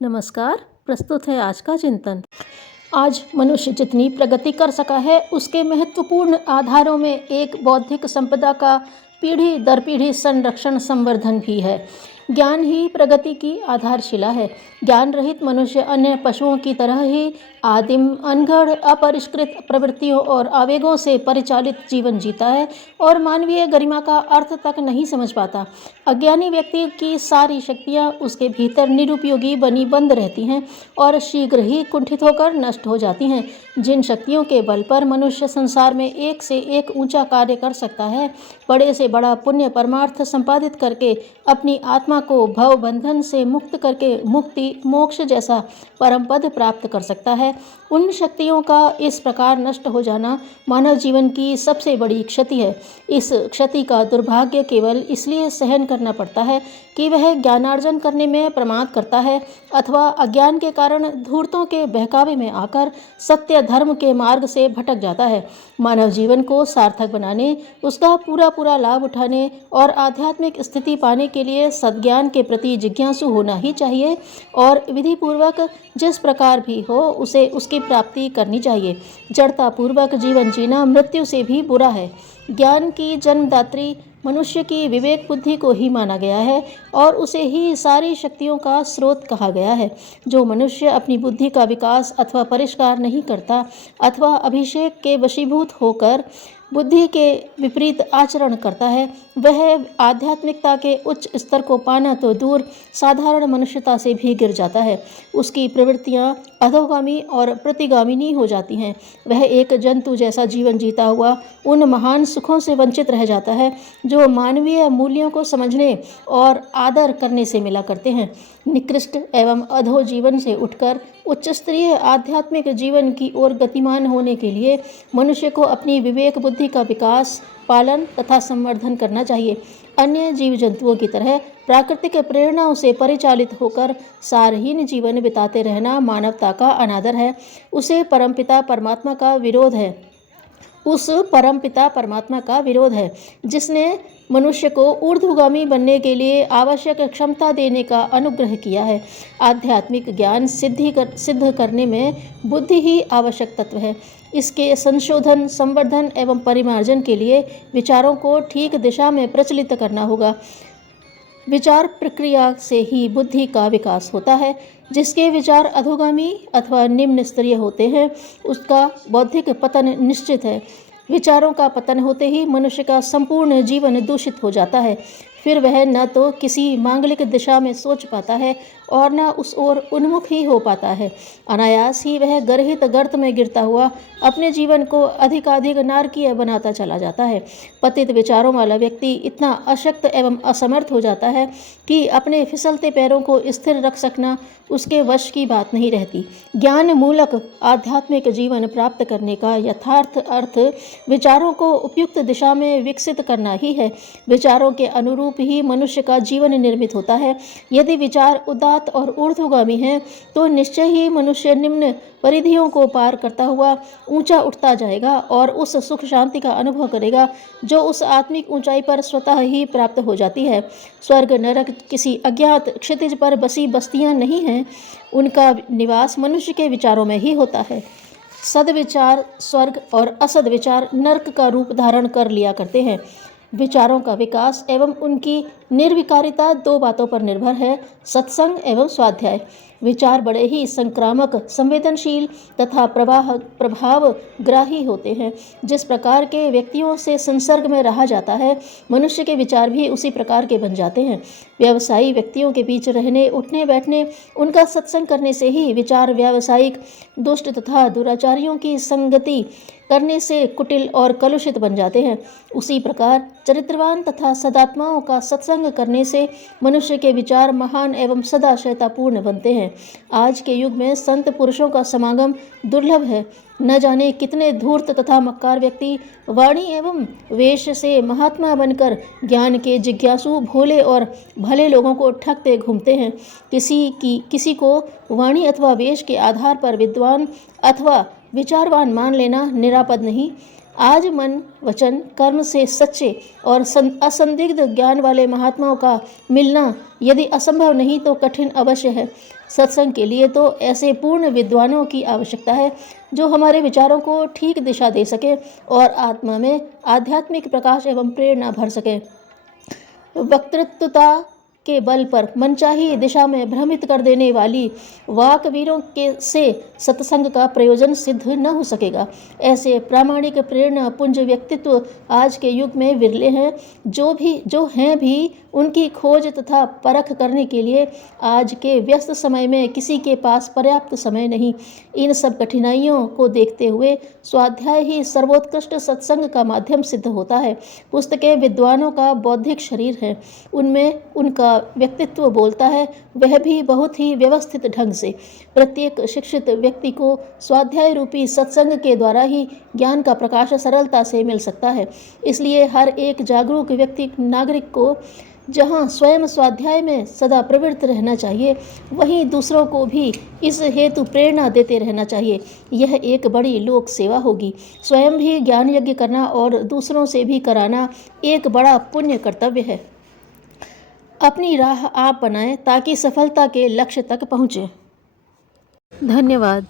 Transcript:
नमस्कार। प्रस्तुत है आज का चिंतन। आज मनुष्य जितनी प्रगति कर सका है उसके महत्वपूर्ण आधारों में एक बौद्धिक संपदा का पीढ़ी दर पीढ़ी संरक्षण संवर्धन भी है। ज्ञान ही प्रगति की आधारशिला है। ज्ञान रहित मनुष्य अन्य पशुओं की तरह ही आदिम, अनगढ़, अपरिष्कृत प्रवृत्तियों और आवेगों से परिचालित जीवन जीता है और मानवीय गरिमा का अर्थ तक नहीं समझ पाता। अज्ञानी व्यक्ति की सारी शक्तियाँ उसके भीतर निरुपयोगी बनी बंद रहती हैं और शीघ्र ही कुंठित होकर नष्ट हो जाती हैं। जिन शक्तियों के बल पर मनुष्य संसार में एक से एक ऊंचा कार्य कर सकता है, बड़े से बड़ा पुण्य परमार्थ संपादित करके अपनी आत्मा को भव बंधन से मुक्त करके मुक्ति मोक्ष जैसा परम पद प्राप्त कर सकता है, उन शक्तियों का इस प्रकार नष्ट हो जाना मानव जीवन की सबसे बड़ी क्षति है। इस क्षति का दुर्भाग्य केवल इसलिए सहन करना पड़ता है कि वह ज्ञानार्जन करने में प्रमाद करता है अथवा अज्ञान के कारण धूर्तों के बहकावे में आकर सत्य धर्म के मार्ग से भटक जाता है। मानव जीवन को सार्थक बनाने, उसका पूरा लाभ उठाने और आध्यात्मिक स्थिति पाने के लिए सद्ज्ञान के प्रति जिज्ञासु होना ही चाहिए और विधिपूर्वक जिस प्रकार भी हो उसे उसकी प्राप्ति करनी चाहिए। जड़तापूर्वक जीवन जीना मृत्यु से भी बुरा है। ज्ञान की जन्मदात्री मनुष्य की विवेक बुद्धि को ही माना गया है और उसे ही सारी शक्तियों का स्रोत कहा गया है। जो मनुष्य अपनी बुद्धि का विकास अथवा परिष्कार नहीं करता अथवा अभिषेक के वशीभूत होकर बुद्धि के विपरीत आचरण करता है, वह आध्यात्मिकता के उच्च स्तर को पाना तो दूर साधारण मनुष्यता से भी गिर जाता है। उसकी प्रवृत्तियां अधोगामी और प्रतिगामिनी हो जाती हैं। वह एक जंतु जैसा जीवन जीता हुआ उन महान सुखों से वंचित रह जाता है जो मानवीय मूल्यों को समझने और आदर करने से मिला करते हैं। निकृष्ट एवं अधो जीवन से उठकर उच्च स्तरीय आध्यात्मिक जीवन की ओर गतिमान होने के लिए मनुष्य को अपनी विवेक बुद्धि का विकास, पालन तथा संवर्धन करना चाहिए। अन्य जीव जंतुओं की तरह प्राकृतिक प्रेरणाओं से परिचालित होकर सारहीन जीवन बिताते रहना मानवता का अनादर है। उसे परमपिता परमात्मा का विरोध है। उस परमपिता परमात्मा का विरोध है जिसने मनुष्य को ऊर्ध्वगामी बनने के लिए आवश्यक क्षमता देने का अनुग्रह किया है। आध्यात्मिक ज्ञान सिद्ध करने में बुद्धि ही आवश्यक तत्व है। इसके संशोधन, संवर्धन एवं परिमार्जन के लिए विचारों को ठीक दिशा में प्रचलित करना होगा। विचार प्रक्रिया से ही बुद्धि का विकास होता है। जिसके विचार अधोगामी अथवा निम्न स्तरीय होते हैं उसका बौद्धिक पतन निश्चित है। विचारों का पतन होते ही मनुष्य का संपूर्ण जीवन दूषित हो जाता है। फिर वह न तो किसी मांगलिक दिशा में सोच पाता है और न उस ओर उन्मुख ही हो पाता है। अनायास ही वह गर्हित गर्त में गिरता हुआ अपने जीवन को अधिकाधिक नारकीय बनाता चला जाता है। पतित विचारों वाला व्यक्ति इतना अशक्त एवं असमर्थ हो जाता है कि अपने फिसलते पैरों को स्थिर रख सकना उसके वश की बात नहीं रहती। ज्ञान मूलक आध्यात्मिक जीवन प्राप्त करने का यथार्थ अर्थ विचारों को उपयुक्त दिशा में विकसित करना ही है। विचारों के अनुरूप ही मनुष्य का जीवन निर्मित होता है। यदि विचार उदात्त और ऊर्ध्वगामी हैं तो निश्चय ही मनुष्य निम्न परिधियों को पार करता हुआ ऊंचा उठता जाएगा और उस सुख शांति का अनुभव करेगा जो उस आत्मिक ऊंचाई पर स्वतः ही प्राप्त हो जाती है। स्वर्ग नरक किसी अज्ञात क्षितिज पर बसी बस्तियां नहीं हैं, उनका निवास मनुष्य के विचारों में ही होता है। सद्विचार स्वर्ग और असद्विचार नरक का रूप धारण कर लिया करते हैं। विचारों का विकास एवं उनकी निर्विकारिता दो बातों पर निर्भर है, सत्संग एवं स्वाध्याय। विचार बड़े ही संक्रामक, संवेदनशील तथा प्रभावग्राही होते हैं। जिस प्रकार के व्यक्तियों से संसर्ग में रहा जाता है, मनुष्य के विचार भी उसी प्रकार के बन जाते हैं। व्यवसायी व्यक्तियों के बीच रहने, उठने बैठने, उनका सत्संग करने से ही विचार व्यावसायिक, दुष्ट तथा दुराचारियों की संगति करने से कुटिल और कलुषित बन जाते हैं। उसी प्रकार चरित्रवान तथा सदात्माओं का सत्संग करने से मनुष्य के विचार महान एवं सदाशयतापूर्ण बनते हैं। आज के युग में संत पुरुषों का समागम दुर्लभ है। न जाने कितने धूर्त तथा मक्कार व्यक्ति वाणी एवं वेश से महात्मा बनकर ज्ञान के जिज्ञासु, भोले और भले लोगों को ठगते घूमते हैं। किसी को वाणी अथवा वेश के आधार पर विद्वान अथवा विचारवान मान लेना निरापद नहीं। आज मन वचन कर्म से सच्चे और असंदिग्ध ज्ञान वाले महात्माओं का मिलना यदि असंभव नहीं तो कठिन अवश्य है। सत्संग के लिए तो ऐसे पूर्ण विद्वानों की आवश्यकता है जो हमारे विचारों को ठीक दिशा दे सके और आत्मा में आध्यात्मिक प्रकाश एवं प्रेरणा भर सके। वक्तृत्वता के बल पर मनचाही दिशा में भ्रमित कर देने वाली वाकवीरों के से सत्संग का प्रयोजन सिद्ध न हो सकेगा। ऐसे प्रामाणिक प्रेरणा पुंज व्यक्तित्व आज के युग में विरले हैं। जो हैं भी उनकी खोज तथा परख करने के लिए आज के व्यस्त समय में किसी के पास पर्याप्त समय नहीं। इन सब कठिनाइयों को देखते हुए स्वाध्याय ही सर्वोत्कृष्ट सत्संग का माध्यम सिद्ध होता है। पुस्तकें विद्वानों का बौद्धिक शरीर है, उनमें उनका व्यक्तित्व बोलता है, वह भी बहुत ही व्यवस्थित ढंग से। प्रत्येक शिक्षित व्यक्ति को स्वाध्याय रूपी सत्संग के द्वारा ही ज्ञान का प्रकाश सरलता से मिल सकता है। इसलिए हर एक जागरूक व्यक्ति नागरिक को जहाँ स्वयं स्वाध्याय में सदा प्रवृत्त रहना चाहिए, वहीं दूसरों को भी इस हेतु प्रेरणा देते रहना चाहिए। यह एक बड़ी लोक सेवा होगी। स्वयं भी ज्ञान यज्ञ करना और दूसरों से भी कराना एक बड़ा पुण्य कर्तव्य है। अपनी राह आप बनाएं ताकि सफलता के लक्ष्य तक पहुँचें। धन्यवाद।